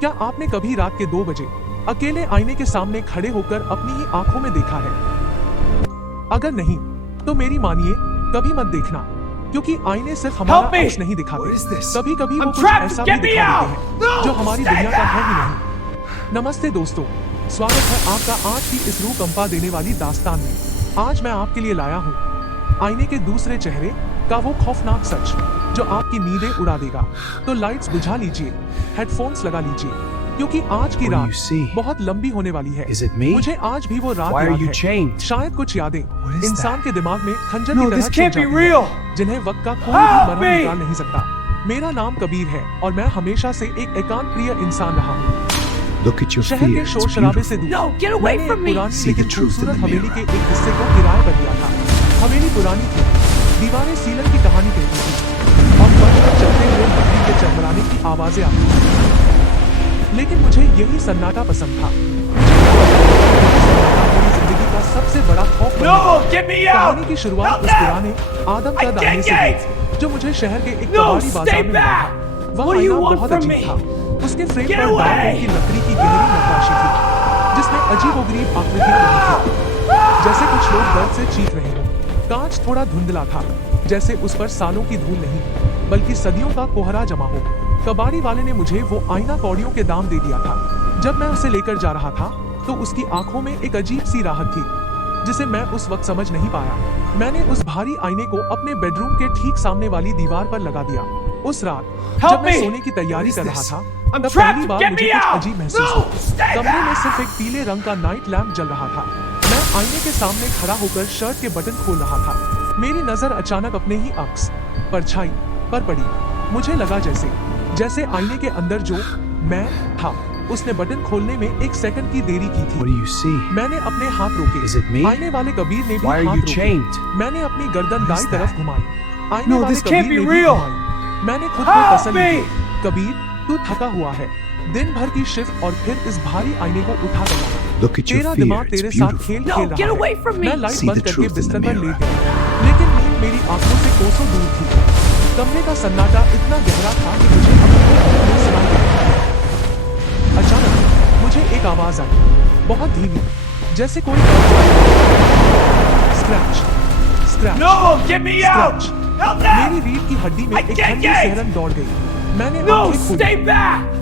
क्या आपने कभी रात के 2 बजे अकेले आईने के सामने खड़े होकर अपनी ही आंखों में देखा है? अगर नहीं, तो मेरी मानिए, कभी मत देखना, क्योंकि आईने सिर्फ हमारा अक्स नहीं दिखाते, कभी कभी वो कुछ ऐसा भी दिखा देते हैं जो हमारी दुनिया का है ही नहीं। नमस्ते दोस्तों, स्वागत है आपका आज की इस रूह कंपा देने वाली दास्तान में। आज मैं आपके लिए लाया हूँ आईने के दूसरे चेहरे का वो खौफनाक सच जो आपकी नींदें उड़ा देगा। तो लाइट्स बुझा लीजिए, हेडफोन्स लगा लीजिए, क्योंकि आज की रात बहुत लंबी होने वाली है। मुझे आज भी वो रात याद है। शायद कुछ यादें इंसान के दिमाग में खंजर की तरह चुभ जाती हैं, जिन्हें वक्त का कोई भी मरहम निकाल नहीं सकता। मेरा नाम कबीर है और मैं हमेशा से एक एकांत प्रिय इंसान रहा हूँ। शहर के शोर शराबे से दूर मैंने एक पुरानी लेकिन खूबसूरत हवेली के एक हिस्से को किराए पर लिया था। हवेली पुरानी थी, दीवारें सीलन की कहानी कहती थी और फर्श पर चलते हुए लकड़ी के चरमराने की आवाजें आती थी। लेकिन मुझे यही सन्नाटा पसंद था। मेरी जिंदगी का सबसे बड़ा खौफ कहानी की शुरुआत उस पुराने आदम का आईने से हुई जो मुझे शहर के एक कबाड़ी बाजार में मिला था। वह आईना बहुत अजीब था। उसके फ्रेम पर डार्क रंग की लकड़ी की गहरी नक्काशी थी, जिसमें अजीबोगरीब आकृतियां बनी थी, जैसे कुछ लोग दर्द से चीख रहे हों। कांच थोड़ा धुंधला था, जैसे उस पर सालों की धूल नहीं बल्कि सदियों का कोहरा जमा हो। कबाड़ी वाले ने मुझे वो आईना कौड़ियों के दाम दे दिया था। जब मैं उसे लेकर जा रहा था तो उसकी आंखों में एक अजीब सी राहत थी, जिसे मैं उस वक्त समझ नहीं पाया। मैंने उस भारी आईने को अपने बेडरूम के ठीक सामने वाली दीवार पर लगा दिया। उस रात जब मैं सोने की तैयारी कर रहा था, तब पहली बार मुझे कुछ अजीब महसूस हुआ। कमरे में सिर्फ एक पीले रंग का नाइट लैंप जल रहा था। मैं आईने के सामने खड़ा होकर शर्ट के बटन खोल रहा था। मेरी नजर अचानक अपने ही अक्स परछाई पर पड़ी। मुझे लगा जैसे आईने के अंदर जो मैं था, उसने बटन खोलने में 1 सेकंड की देरी की थी। मैंने अपने हाथ रोके। आईने वाले कबीर ने भी हाथ रोके। मैंने अपनी गर्दन दाईं तरफ घुमाई। आईने वाले कबीर ने भी घुमाई। मैंने खुद को तसल्ली दी, कबीर तू थका हुआ है, दिन भर की शिफ्ट और फिर इस भारी आईने को उठा कर लाना। तेरा दिमाग तेरे साथ खेल खेल रहा है। मैं लाइट बंद करके बिस्तर पर लेट गया, लेकिन नींद मेरी आंखों से कोसों दूर थी। कमरे का सन्नाटा इतना गहरा था कि मुझे अपने सुनाई देता था। अचानक मुझे एक आवाज आई, बहुत धीमी, जैसे कोई स्क्रैच स्क्रैच स्क्रैच। मेरी रीढ़ की हड्डी में एक ठंडी सिहरन दौड़ गई। मैंने आंखें खोली।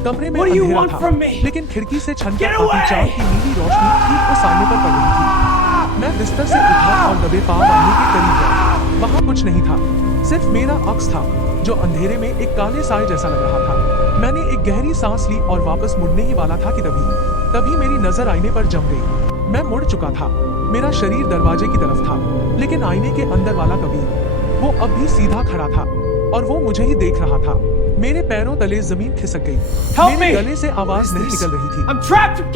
कमरे में अंधेरा था, लेकिन खिड़की से छनकर आती चांद की नीली रोशनी ठीक उस आईने पर पड़ रही थी। मैं बिस्तर से उठा और दबे पांव आईने के करीब गया। वहां कुछ नहीं था, सिर्फ मेरा अक्स था जो अंधेरे में एक काले साए जैसा लग रहा था। मैंने एक गहरी सांस ली और वापस मुड़ने ही वाला था कि तभी मेरी नजर आईने पर जम गई। मैं मुड़ चुका था, मेरा शरीर दरवाजे की तरफ था, लेकिन आईने के अंदर वाला कबीर वो अब भी सीधा खड़ा था और वो मुझे ही देख रहा था। मेरे पैरों तले जमीन खिसक गई। मेरे गले से आवाज नहीं निकल रही थी।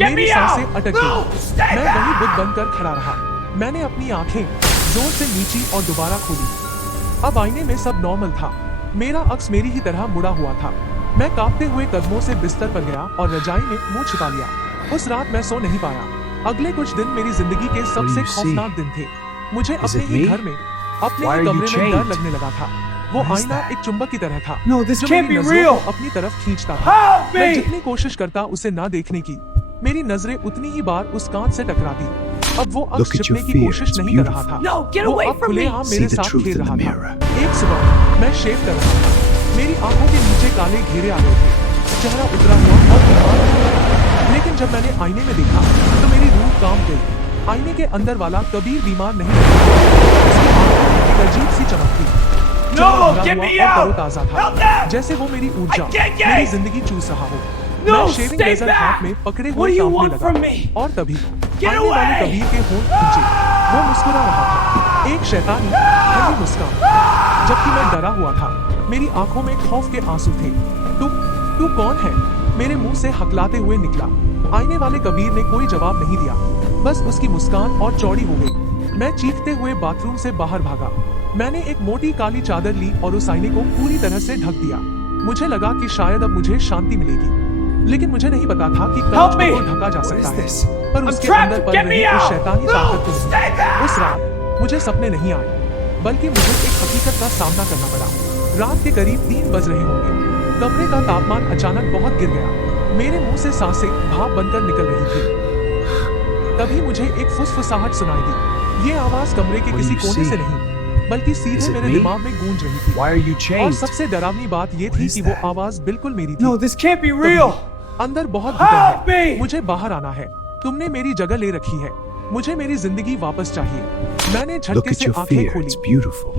मेरी सांसें अटक गई। मैं वहीं बुत बनकर खड़ा रहा। मैंने अपनी आंखें जोर से नीची और दोबारा खोली। अब आईने में सब नॉर्मल था। मेरा अक्स मेरी ही तरह मुड़ा हुआ था। मैं कांपते हुए कदमों से बिस्तर पर गया और रजाई में मुंह छिपा लिया। उस रात मैं सो नहीं पाया। अगले कुछ दिन मेरी जिंदगी के सबसे खौफनाक दिन थे। मुझे अपने ही घर में, अपने ही कमरे में डर लगने लगा था। वो आईना एक चुंबक की तरह था जो मेरी नजरों को अपनी तरफ खींचता था। मैं जितनी कोशिश करता उसे ना देखने की, मेरी नजरें उतनी ही बार उस कांच से टकराती। अब वो अक्स छिपने की कोशिश नहीं कर रहा था। वो अब खुलेआम मेरे साथ खेल रहा था। एक सुबह मैं शेव कर रहा था। मेरी आंखों के नीचे काले घेरे आ गए थे, चेहरा उतरा हुआ और बीमार था। लेकिन जब मैंने आईने में देखा तो मेरी रूह कांप गई। आईने के अंदर वाला कबीर बीमार नहीं था। उसकी आंखों में एक अजीब सी चमक थी, तरोताजा था, जैसे वो मेरी ऊर्जा, मेरी जिंदगी चूस रहा हो। मैं शेविंग रेजर हाथ में पकड़े हुए कांपने लगा और तभी आईने वाले कबीर के होंठ खींचे। वो मुस्कुरा रहा था, एक शैतानी ठंडी मुस्कान, जबकि मैं डरा हुआ था। मेरी आंखों में खौफ के आंसू थे। तू कौन है? मेरे मुंह से हकलाते हुए निकला। आईने वाले कबीर ने कोई जवाब नहीं दिया, बस उसकी मुस्कान और चौड़ी हो गई। मैं चीखते हुए बाथरूम से बाहर भागा। मैंने एक मोटी काली चादर ली और उस आईने को पूरी तरह से ढक दिया। मुझे लगा कि शायद अब मुझे शांति मिलेगी, लेकिन मुझे नहीं पता था कि कांच को ढका जा सकता है, पर उसके अंदर पल रही उस शैतानी ताकत को नहीं। उस रात मुझे सपने नहीं आए, बल्कि मुझे एक हकीकत का सामना करना पड़ा। रात के करीब 3 बज रहे होंगे। कमरे का तापमान अचानक बहुत गिर गया। मेरे मुंह से सांसें भाप बनकर निकल रही थी। तभी मुझे एक फुसफुसाहट सुनाई दी। ये आवाज कमरे के किसी कोने से नहीं, बल्कि सीधे मेरे दिमाग में गूंज रही थी। और सबसे डरावनी बात ये थी कि वो आवाज बिल्कुल मेरी थी। No, this can't be real. अंदर बहुत भीतर है। मुझे बाहर आना है। तुमने मेरी जगह ले रखी है। मुझे मेरी जिंदगी वापस चाहिए। मैंने झटके से आंखें खोली।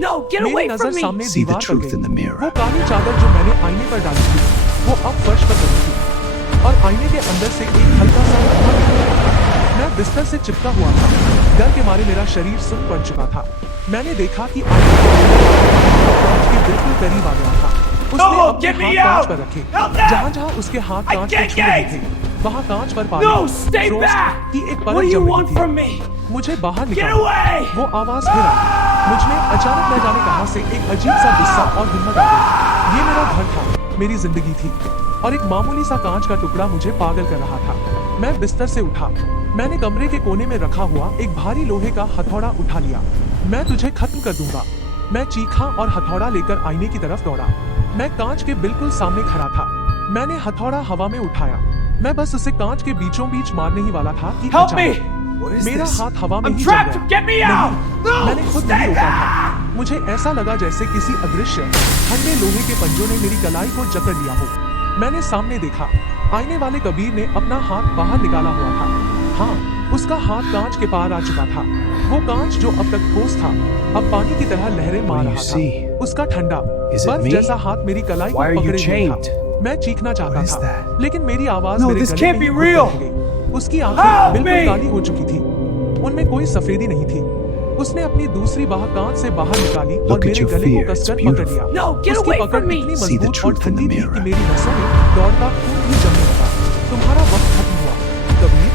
No, get away मेरी from नजर me. सामने See the दीवार पर truth in the गई। mirror. वो काली चादर जो मैंने आईने पर डाली थी, वो अब फर्श पर पड़ी थी और आईने के अंदर से एक हल्का सा धुआं निकला। मैं बिस्तर से चिपका हुआ था। डर के मारे मेरा शरीर सुन्न पड़ चुका था। मैंने देखा कि आईने के अंदर कांच के बिल्कुल करीब आ गया था। उसने अपने हाथ कांच पर रखे। जहाँ-जहाँ उसके हाथ कांच पे छू रहे थे, वहाँ कांच पर पानी फ्रोस्ट की एक परत जम रही थी। मुझे बाहर निकाला। वो आवाज फिर आई। मुझ में अचानक न जाने कहां से एक अजीब सा गुस्सा और हिम्मत आ गई। ये मेरा घर था, मेरी जिंदगी थी और एक मामूली सा कांच का टुकड़ा मुझे पागल कर रहा था। मैं बिस्तर से उठा। मैंने कमरे के कोने में रखा हुआ एक भारी लोहे का हथौड़ा उठा लिया। मैं तुझे खत्म कर दूंगा। मैं चीखा और हथौड़ा लेकर आईने की तरफ दौड़ा। मैं कांच के बिल्कुल सामने खड़ा था। मैंने हथौड़ा हवा में उठाया। मैं बस उसे कांच के बीचों बीच मारने ही वाला था कि Help me! अचानक मेरा हाथ हवा में I'm ही trapped. जल Get me गया। out! नहीं, No! मैंने खुद Stay नहीं रोका back! था। मुझे ऐसा लगा जैसे किसी अदृश्य ठंडे लोहे के पंजों ने मेरी कलाई को जकड़ लिया हो। मैंने सामने देखा। आईने वाले कबीर ने अपना हाथ बाहर निकाला हुआ था। हाँ, उसका हाथ कांच के पार आ चुका था। वो कांच जो अब तक ठोस था, अब पानी की तरह लहरें मार रहा था। उसका ठंडा बर्फ जैसा हाथ मेरी कलाई को पकड़े हुए था। मैं चीखना चाहता था, लेकिन मेरी आवाज मेरे गले में ही घुट रह गई। उसकी आंखें बिल्कुल काली हो चुकी थी। उनमें कोई सफेदी नहीं थी। उसने अपनी दूसरी बाह कांच से बाहर निकाली और मेरे गले को कसकर पकड़ लिया। No, get उसकी away पकड़ from me. इतनी See the मजबूत और truth in ठंडी the थी कि mirror. मेरी नसों में दौड़ता खून भी जमने लगा। तुम्हारा वक्त खत्म हुआ, कबीर।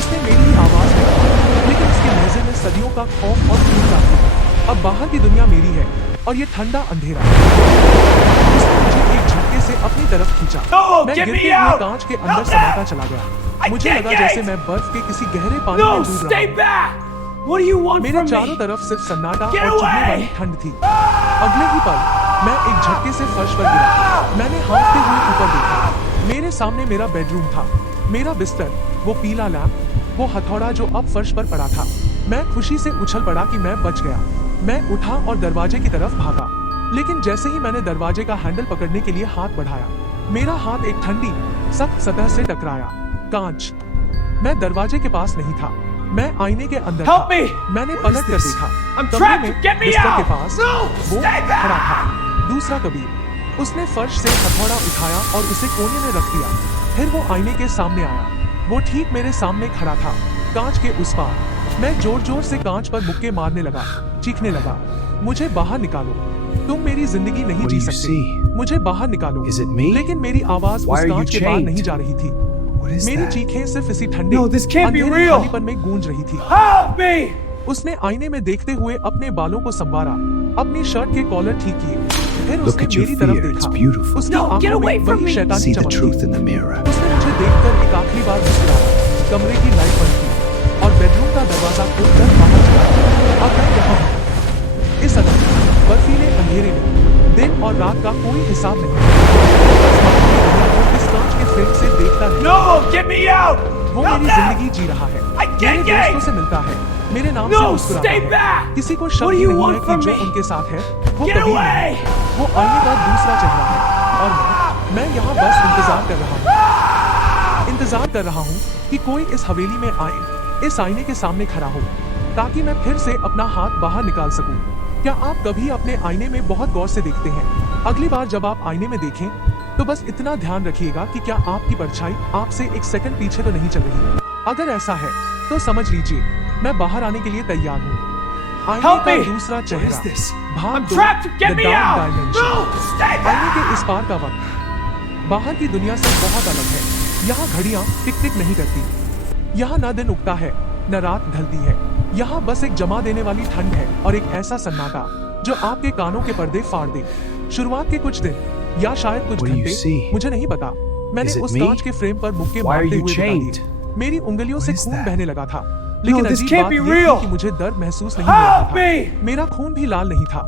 उसने मेरी ही आवाज में कहा, लेकिन उसके लहजे में सदियों का खौफ और खून था। अब बाहर की दुनिया मेरी है और ये ठंडा अंधेरा। उसने मुझे एक झटके से अपनी तरफ खींचा। मैं गिरते हुए कांच के अंदर समाता चला गया। मुझे लगा जैसे मैं बर्फ के किसी गहरे पानी में डूब रहा हूं। What do you want मेरे from चारों me? तरफ सिर्फ सन्नाटा और Get चुभने away! वाली ठंड थी। अगले ही पल मैं एक झटके से फर्श पर गिरा। मैंने हाँफते हुए ऊपर देखा। मेरे सामने मेरा बेडरूम था, मेरा बिस्तर, वो पीला लैंप, वो हथौड़ा जो अब फर्श पर पड़ा था। मैं खुशी से उछल पड़ा कि मैं बच गया। मैं उठा और दरवाजे की तरफ भागा, लेकिन जैसे ही मैंने दरवाजे का हैंडल पकड़ने के लिए हाथ बढ़ाया, मेरा हाथ एक ठंडी सख्त सतह से टकराया। कांच। मैं दरवाजे के पास नहीं था, मैं आईने के अंदर Help था। me! मैंने पलट कर देखा। I'm कमरे trapped. में Get me बिस्तर के out! पास No! वो Stay back! खड़ा था। दूसरा कबीर। उसने फर्श से हथौड़ा उठाया और उसे कोने में रख दिया। फिर वो आईने के सामने आया। वो ठीक मेरे सामने खड़ा था, कांच के उस पार। मैं जोर जोर से कांच पर मुक्के मारने लगा, चीखने लगा, मुझे बाहर निकालो। तुम मेरी जिंदगी नहीं What जी do you सकते। see? मुझे बाहर निकालो। Is it me? लेकिन मेरी आवाज Why उस are you कांच के पार chained? नहीं जा रही थी। What is मेरी that? चीखें सिर्फ इसी ठंडे No, this can't be अंधेरे real. खालीपन में गूंज रही थी। Help me! उसने आईने में देखते हुए अपने बालों को संवारा, अपनी शर्ट के कॉलर ठीक किए। फिर Look उसने at your मेरी तरफ fear. It's देखा। beautiful. उसकी No, get आंखों away में from वही me. शैतानी See the चमक truth थी। in the mirror. उसने मुझे देखकर एक आखिरी बार मुस्कुराया, कमरे की लाइट बंद की और बेडरूम का दरवाजा खोलकर बाहर चला। अब मैं यहाँ हूँ, इस अदम बर्फीले अंधेरे में, दिन और रात का कोई हिसाब नहीं। बस बाहर की दुनिया को इस कांच के फ्रेम से देखता है। No! Get me out! वो Help मेरी me! जिंदगी जी रहा है, I can't मेरे get- दोस्तों से मिलता है, मेरे नाम से No, मुस्कुराता stay है। back! किसी को What शक do ही you नहीं want है कि from जो me? उनके साथ है वो Get कभी away! नहीं। वो आईने का दूसरा चेहरा है और मैं यहाँ बस इंतजार कर रहा हूँ। इंतजार कर रहा हूँ कि कोई इस हवेली में आए, इस आईने के सामने खड़ा हो, ताकि मैं फिर से अपना हाथ बाहर निकाल सकूं। क्या आप कभी अपने आईने में बहुत गौर से देखते हैं? अगली बार जब आप आईने में देखें, तो बस इतना ध्यान रखिएगा कि क्या आपकी परछाई आपसे एक सेकंड पीछे तो नहीं चल रही। अगर ऐसा है, तो समझ लीजिए मैं बाहर आने के लिए तैयार हूँ। आईने Help का me! दूसरा What is चेहरा। this? भाग I'm दो, trapped. Get The me Dark out! Dimension। No! Stay आईने back! के इस पार का वक्त बाहर की दुनिया से बहुत अलग है। यहाँ घड़ियाँ टिक टिक नहीं करती। यहाँ न दिन उगता है, न रात ढलती है। यहाँ बस एक जमा देने वाली ठंड है और एक ऐसा सन्नाटा जो आपके कानों के पर्दे फाड़ दे। शुरुआत के कुछ दिन या शायद कुछ What do you घंटे, see? मुझे नहीं पता। मैंने Is it उस me? कांच के फ्रेम पर मुक्के Why are मारते you हुए बिता chained? दिए। मेरी उंगलियों से What is खून that? बहने लगा था, लेकिन this अजीब can't बात be ये real. थी कि मुझे दर्द महसूस नहीं हो रहा Help था। me! मेरा खून भी लाल नहीं था,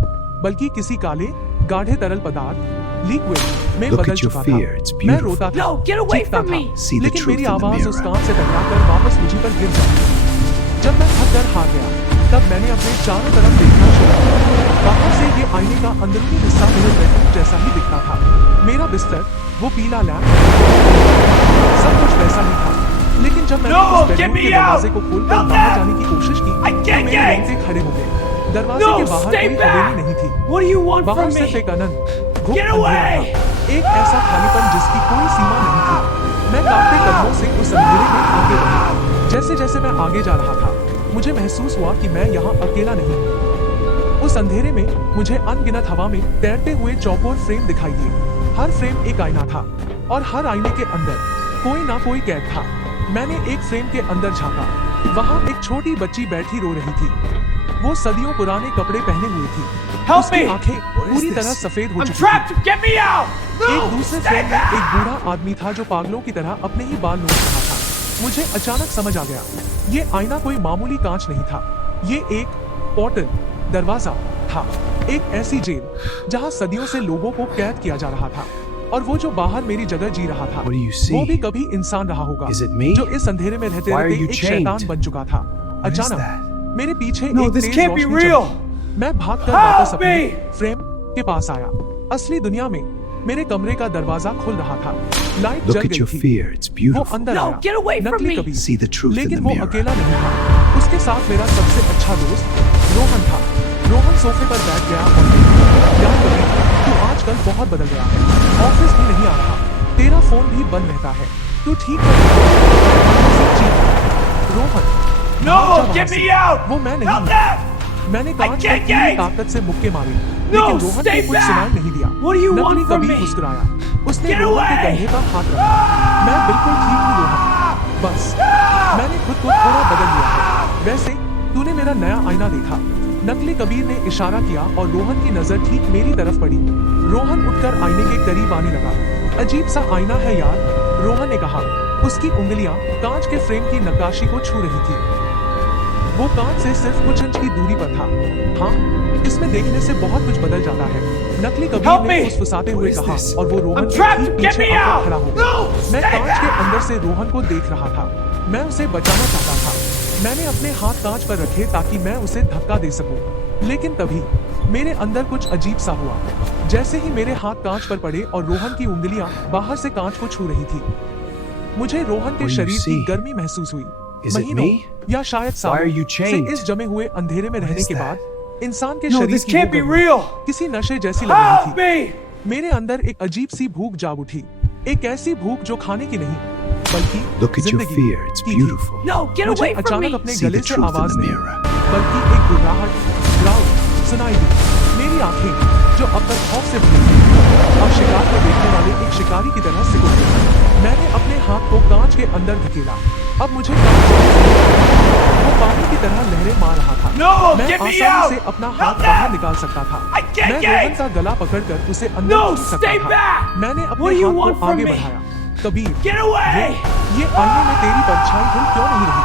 बल्कि किसी काले गाढ़े तरल पदार्थ लिक्विड में Look बदल at your चुका fear, था। it's मैं beautiful. रोता था, No, get away चीखता from था, me. See the लेकिन truth मेरी in the आवाज उस mirror. कांच से टकराकर वापस मुझी पर गिर जाती थी। जब मैं थक कर हार गया, तब मैंने अपने चारों तरफ देखना शुरू किया। बाहर से ये आईने का अंदरूनी हिस्सा मेरे बेडरूम जैसा ही दिखता था। मेरा बिस्तर, वो पीला लैंप, सब कुछ वैसा ही था। लेकिन जब मैंने No, उस get बेडरूम me के दरवाजे out! को खोलकर Help बाहर me! जाने की कोशिश की, I तो can't मेरे get! रोंगटे खड़े हो गए। दरवाजे No, के बाहर stay कोई back! हवेली नहीं थी। What do you want बाहर from सिर्फ me? एक अनंत, घुप Get अंधेरा away! था। एक ऐसा खालीपन जिसकी कोई सीमा नहीं थी। मैं कांपते कदमों से उस अंधेरे में आगे बढ़ा। जैसे जैसे मैं आगे जा रहा था, मुझे महसूस हुआ कि मैं यहाँ अकेला नहीं हूँ। उस अंधेरे में मुझे अनगिनत हवा में तैरते हुए चौकोर फ्रेम दिखाई दिए। हर फ्रेम एक आईना था और हर आईने के अंदर कोई ना कोई कैद था। मैंने एक फ्रेम के अंदर झांका। वहाँ एक छोटी बच्ची बैठी रो रही थी। वो सदियों पुराने कपड़े पहने हुए थी। Help उसकी me! आंखें What is पूरी this? तरह सफेद हो I'm चुकी थी। trapped! Get me out! एक No, दूसरे stay फ्रेम में back! एक बूढ़ा आदमी था जो पागलों की तरह अपने ही बाल नोच रहा था। मुझे अचानक समझ आ गया, ये आईना कोई मामूली कांच नहीं था। ये एक पोर्टल, दरवाजा था। एक ऐसी जेल जहां सदियों से लोगों को कैद किया जा रहा था। और वो जो बाहर मेरी जगह जी रहा था, What do you see? वो भी कभी इंसान रहा होगा, Is it me? जो इस अंधेरे में रहते Why are रहते you एक chained? शैतान बन चुका था। What is that? अचानक मेरे पीछे No, एक this Tej can't be Roshni real. चमकी। मैं भागकर Help वापस अपने me! फ्रेम के पास आया। असली दुनिया में मेरे कमरे का दरवाजा खुल रहा था। लाइट Look जल at गई your थी। fear, it's वो beautiful. अंदर No, आया। get away from नकली me. Kabir. See the truth in लेकिन the वो mirror. अकेला नहीं था। उसके साथ मेरा सबसे अच्छा दोस्त रोहन था। रोहन सोफे पर बैठ गया और बोला, यार कबीर, तू आजकल बहुत बदल गया है। ऑफिस भी नहीं आ रहा, तेरा फोन भी बंद रहता है। तू ठीक कर रोहन, No, भाग जा वहाँ get से। me out! वो मैं नहीं Help हूँ। them! मैंने कांच पर can't पूरी get! ताकत से मुक्के मारे, No, लेकिन रोहन stay ने कुछ back! सुनाई नहीं दिया। What do you नकली want from कबीर me? मुस्कुराया। उसने Get रोहन के away! कंधे पर हाथ रखा। मैं बिल्कुल ठीक हूँ रोहन, बस मैंने खुद को थोड़ा बदल लिया है। वैसे तूने मेरा नया आईना देखा? नकली कबीर ने इशारा किया और रोहन की नजर ठीक मेरी तरफ पड़ी। रोहन उठकर आईने के करीब आने लगा। अजीब सा आईना है यार, रोहन ने कहा। उसकी उंगलियां कांच के फ्रेम की नक्काशी को छू रही थी। वो कांच से सिर्फ कुछ इंच की दूरी पर था। हाँ, इसमें देखने से बहुत कुछ बदल जाता है। नकली Help कबीर ने me! फुसफुसाते हुए What is कहा this? और वो रोहन I'm के trapped! ठीक Get पीछे me आकर out! खड़ा हो गया। No, मैं stay कांच के back! अंदर से रोहन को देख रहा था। मैं उसे बचाना चाहता था। मैंने अपने हाथ कांच पर रखे ताकि मैं उसे धक्का दे सकूं। लेकिन तभी मेरे अंदर कुछ अजीब सा हुआ। जैसे ही मेरे हाथ कांच पर पड़े और रोहन की उंगलियां बाहर से कांच को छू रही थी, मुझे रोहन What के do you शरीर की see? गर्मी महसूस हुई। Is it महीनों me? या शायद Why are you सालों से chained? इस जमे हुए अंधेरे में What रहने is के that? बाद इंसान के No, शरीर this की वो can't be गर्मी real. किसी नशे जैसी लग रही Help थी। me! मेरे अंदर एक अजीब सी भूख जाग उठी। एक ऐसी भूख जो खाने की नहीं, बल्कि Look at your जिंदगी fear, it's की थी। beautiful. No, get मुझे away from अचानक me! अपने See गले the से truth in आवाज the नहीं, mirror. बल्कि एक गुर्राहट, ग्राउंड सुनाई दी। मेरी आंखें जो अब तक खौफ से भरी थी, अब शिकार को देखने वाले एक शिकारी की तरह सिकुड़ गई। मैंने अपने हाथ को कांच के अंदर धकेला। अब मुझे कांच वो पानी की तरह लहरें मार रहा था। No, मैं get me आसानी से out! अपना Help हाथ them! बाहर निकाल सकता था। I can't मैं get रोहन it! का गला पकड़कर उसे अंदर No, खींच सकता stay था। back! मैंने What अपने do you हाथ want को from आगे me? बढ़ाया। Kabir, Get away! ये आईने में तेरी परछाई हिल क्यों नहीं रही?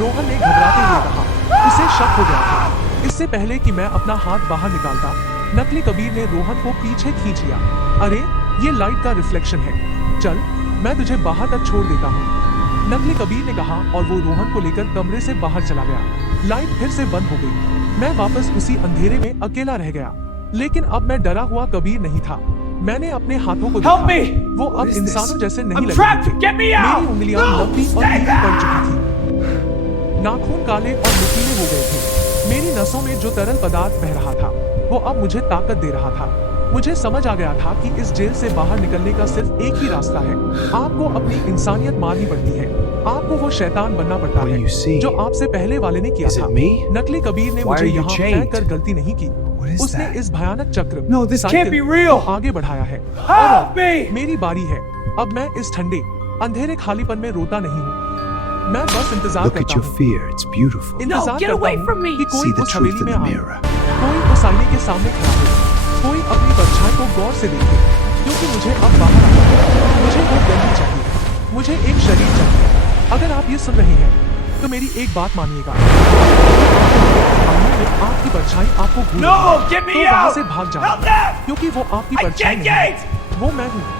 रोहन ने घबराते हुए कहा। उसे शक हो गया था। इससे पहले कि मैं अपना हाथ बाहर निकालता, नकली कबीर ने रोहन को पीछे खींच लिया। अरे, ये लाइट का रिफ्लेक्शन है। चल, मैं तुझे बाहर तक छोड़ देता हूँ। नकली कबीर ने कहा और वो रोहन को लेकर कमरे से बाहर चला गया। लाइट फिर से बंद हो गई। मैं वापस उसी अंधेरे में अकेला रह गया। लेकिन अब मैं डरा हुआ कबीर नहीं था। मैंने अपने हाथों को Help देखा। me! वो अब What is this? इंसानों जैसे नहीं I'm लग trapped! रहे थे। Get me out! मेरी उंगलियां No, लंबी और stay पीली पड़ back! चुकी थी। नाखून काले और नुकीले हो गए थे। मेरी नसों में जो तरल पदार्थ बह रहा था, वो अब मुझे ताकत दे रहा था। मुझे समझ आ गया था कि इस जेल से बाहर निकलने का सिर्फ एक ही रास्ता है। आपको अपनी इंसानियत मारनी पड़ती है। आपको वो शैतान बनना पड़ता What do you है see? जो आपसे पहले वाले ने किया Is it था। me? नकली कबीर ने Why मुझे are you यहाँ chained? फेंक कर गलती नहीं की। What is उसने that? इस भयानक चक्र No, this can't cycle be real. को आगे बढ़ाया है। Help और अब me! मेरी बारी है। अब मैं इस ठंडे अंधेरे खालीपन में रोता नहीं हूँ। मैं बस इंतजार Look at करता your हूँ। fear, it's beautiful. इंतजार get करता away हूँ from me. कि कोई See the उस truth हवेली in में the आए, mirror. कोई उस आईने के सामने खड़ा हो, कोई अपनी परछाई को गौर से देखे, क्योंकि मुझे अब बाहर आना है। मुझे वो गर्मी चाहिए, मुझे एक शरीर चाहिए। अगर आप ये सुन रहे हैं, तो मेरी एक बात मानिएगा। आईने में आपकी परछाई आपको घूर No, रही है, get me तो वहाँ out! से भाग Help जाओ, them! क्योंकि वो आपकी I परछाई can't नहीं है। get! वो मैं हूँ